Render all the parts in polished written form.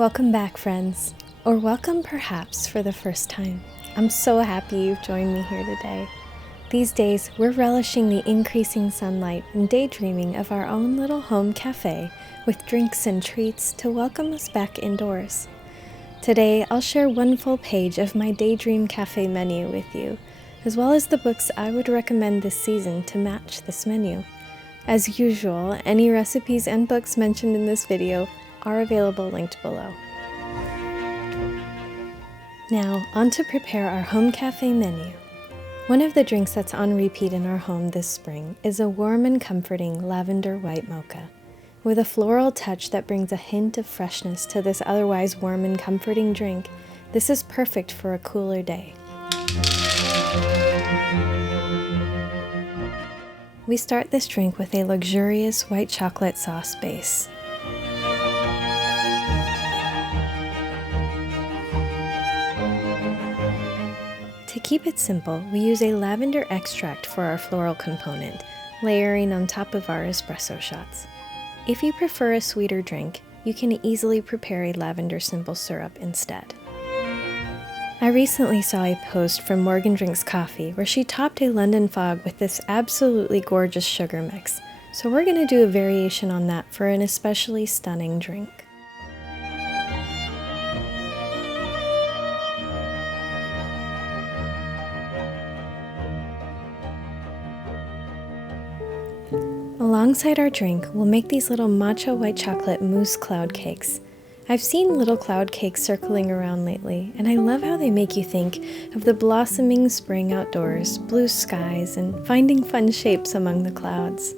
Welcome back, friends, or welcome perhaps for the first time. I'm so happy you've joined me here today. These days, we're relishing the increasing sunlight and daydreaming of our own little home cafe with drinks and treats to welcome us back indoors. Today, I'll share one full page of my Daydream Cafe menu with you, as well as the books I would recommend this season to match this menu. As usual, any recipes and books mentioned in this video are available linked below. Now, on to prepare our home cafe menu. One of the drinks that's on repeat in our home this spring is a warm and comforting lavender white mocha, with a floral touch that brings a hint of freshness to this otherwise warm and comforting drink. This is perfect for a cooler day. We start this drink with a luxurious white chocolate sauce base. To keep it simple, we use a lavender extract for our floral component, layering on top of our espresso shots. If you prefer a sweeter drink, you can easily prepare a lavender simple syrup instead. I recently saw a post from Morgan Drinks Coffee where she topped a London fog with this absolutely gorgeous sugar mix, so we're going to do a variation on that for an especially stunning drink. Alongside our drink, we'll make these little matcha white chocolate mousse cloud cakes. I've seen little cloud cakes circling around lately, and I love how they make you think of the blossoming spring outdoors, blue skies, and finding fun shapes among the clouds.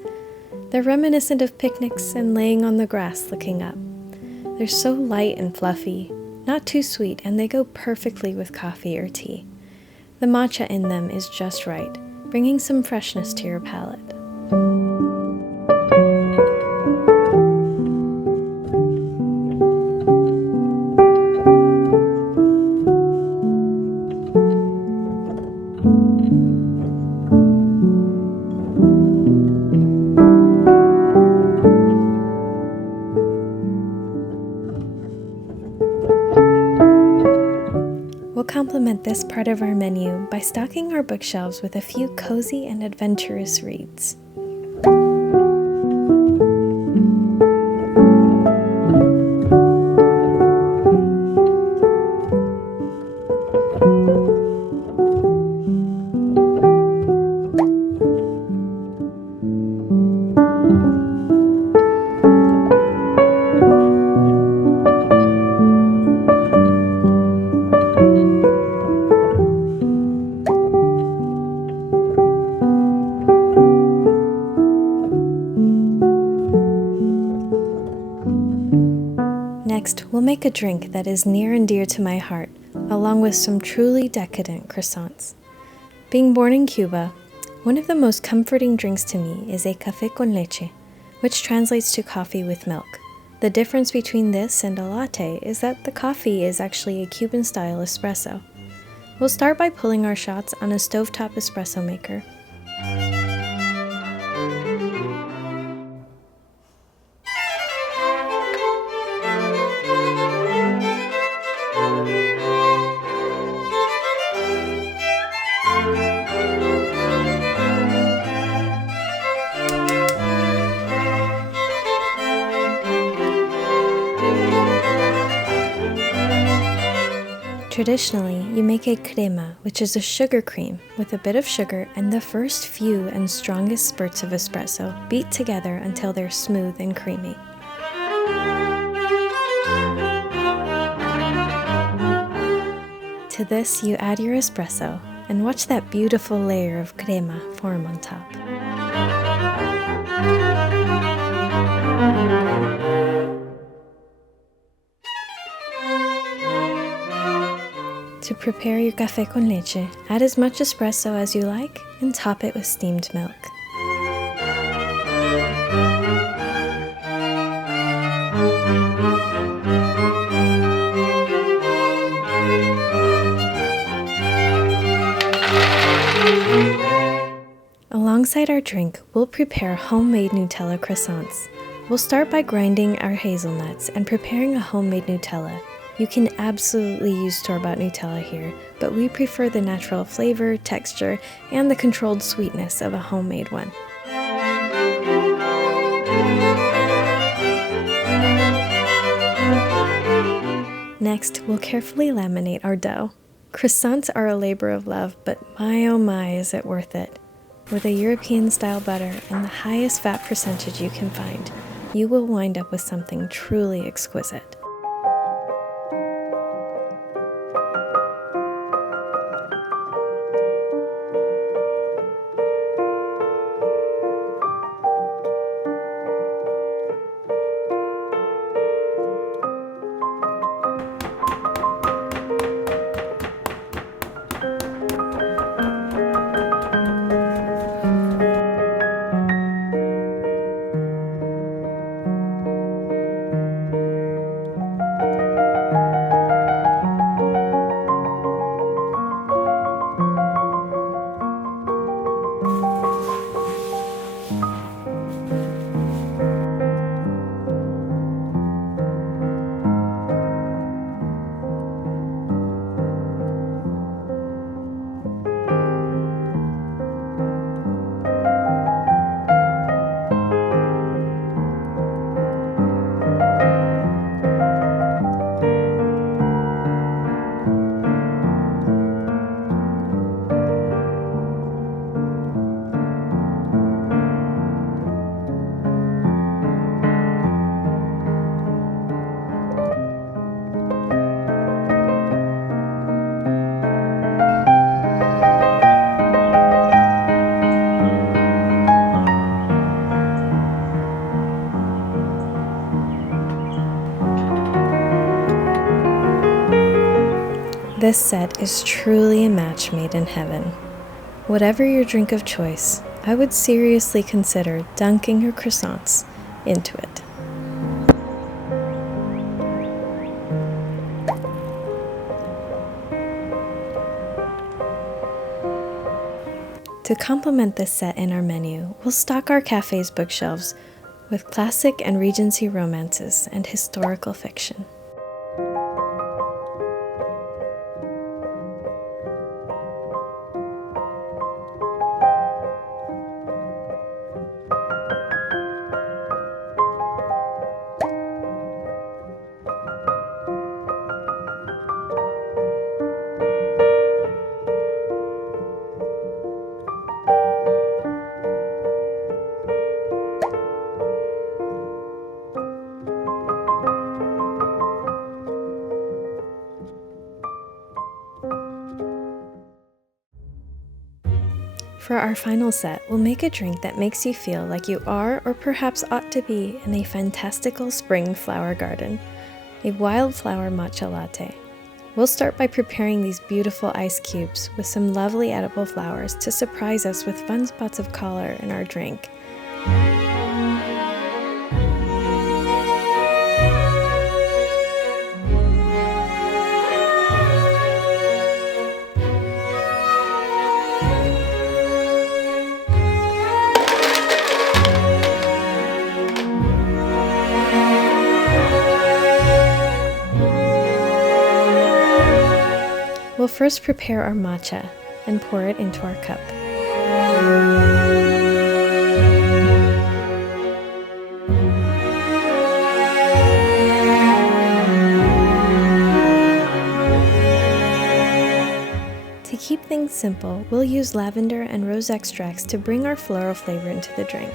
They're reminiscent of picnics and laying on the grass looking up. They're so light and fluffy, not too sweet, and they go perfectly with coffee or tea. The matcha in them is just right, bringing some freshness to your palate. We'll complement this part of our menu by stocking our bookshelves with a few cozy and adventurous reads. Next, we'll make a drink that is near and dear to my heart, along with some truly decadent croissants. Being born in Cuba, one of the most comforting drinks to me is a café con leche, which translates to coffee with milk. The difference between this and a latte is that the coffee is actually a Cuban-style espresso. We'll start by pulling our shots on a stovetop espresso maker. Traditionally, you make a crema, which is a sugar cream with a bit of sugar and the first few and strongest spurts of espresso beat together until they're smooth and creamy. To this, you add your espresso and watch that beautiful layer of crema form on top. To prepare your café con leche, add as much espresso as you like and top it with steamed milk. Alongside our drink, we'll prepare homemade Nutella croissants. We'll start by grinding our hazelnuts and preparing a homemade Nutella. You can absolutely use store-bought Nutella here, but we prefer the natural flavor, texture, and the controlled sweetness of a homemade one. Next, we'll carefully laminate our dough. Croissants are a labor of love, but my oh my is it worth it. With a European-style butter and the highest fat percentage you can find, you will wind up with something truly exquisite. This set is truly a match made in heaven. Whatever your drink of choice, I would seriously consider dunking your croissants into it. To complement this set in our menu, we'll stock our cafe's bookshelves with classic and Regency romances and historical fiction. For our final set, we'll make a drink that makes you feel like you are or perhaps ought to be in a fantastical spring flower garden, a Wildflower matcha latte. We'll start by preparing these beautiful ice cubes with some lovely edible flowers to surprise us with fun spots of color in our drink. We'll first prepare our matcha and pour it into our cup. To keep things simple, we'll use lavender and rose extracts to bring our floral flavor into the drink.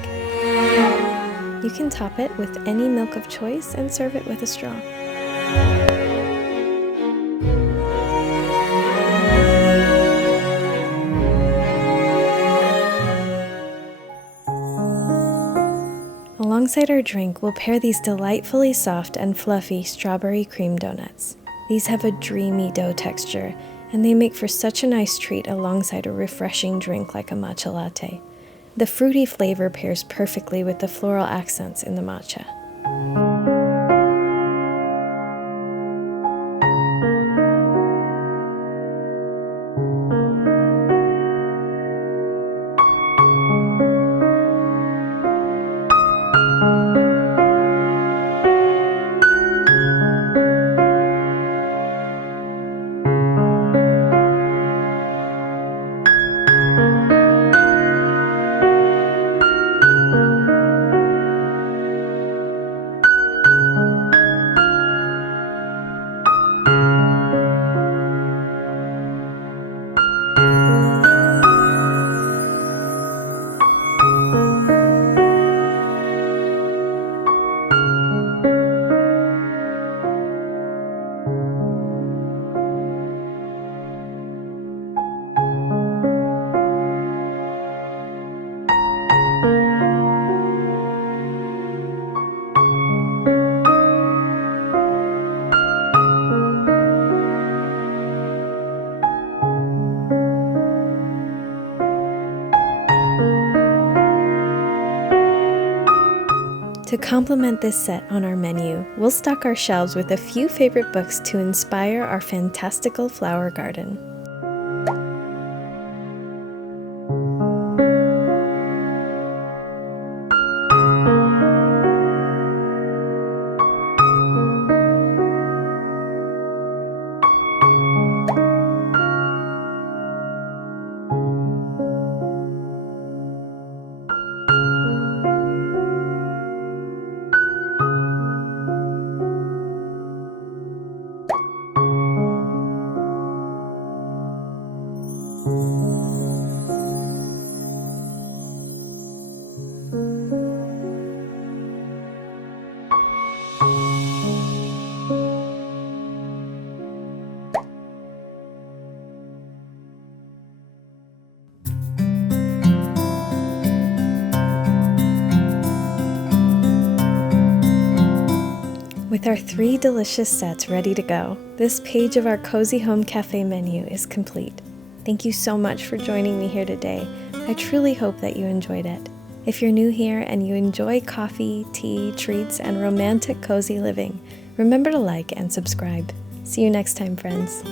You can top it with any milk of choice and serve it with a straw. Alongside our drink, we'll pair these delightfully soft and fluffy strawberry cream donuts. These have a dreamy dough texture, and they make for such a nice treat alongside a refreshing drink like a matcha latte. The fruity flavor pairs perfectly with the floral accents in the matcha. To complement this set on our menu, we'll stock our shelves with a few favorite books to inspire our fantastical flower garden. With our 3 delicious sets ready to go, this page of our Cozy Home Cafe menu is complete. Thank you so much for joining me here today. I truly hope that you enjoyed it. If you're new here and you enjoy coffee, tea, treats, and romantic cozy living, remember to like and subscribe. See you next time, friends.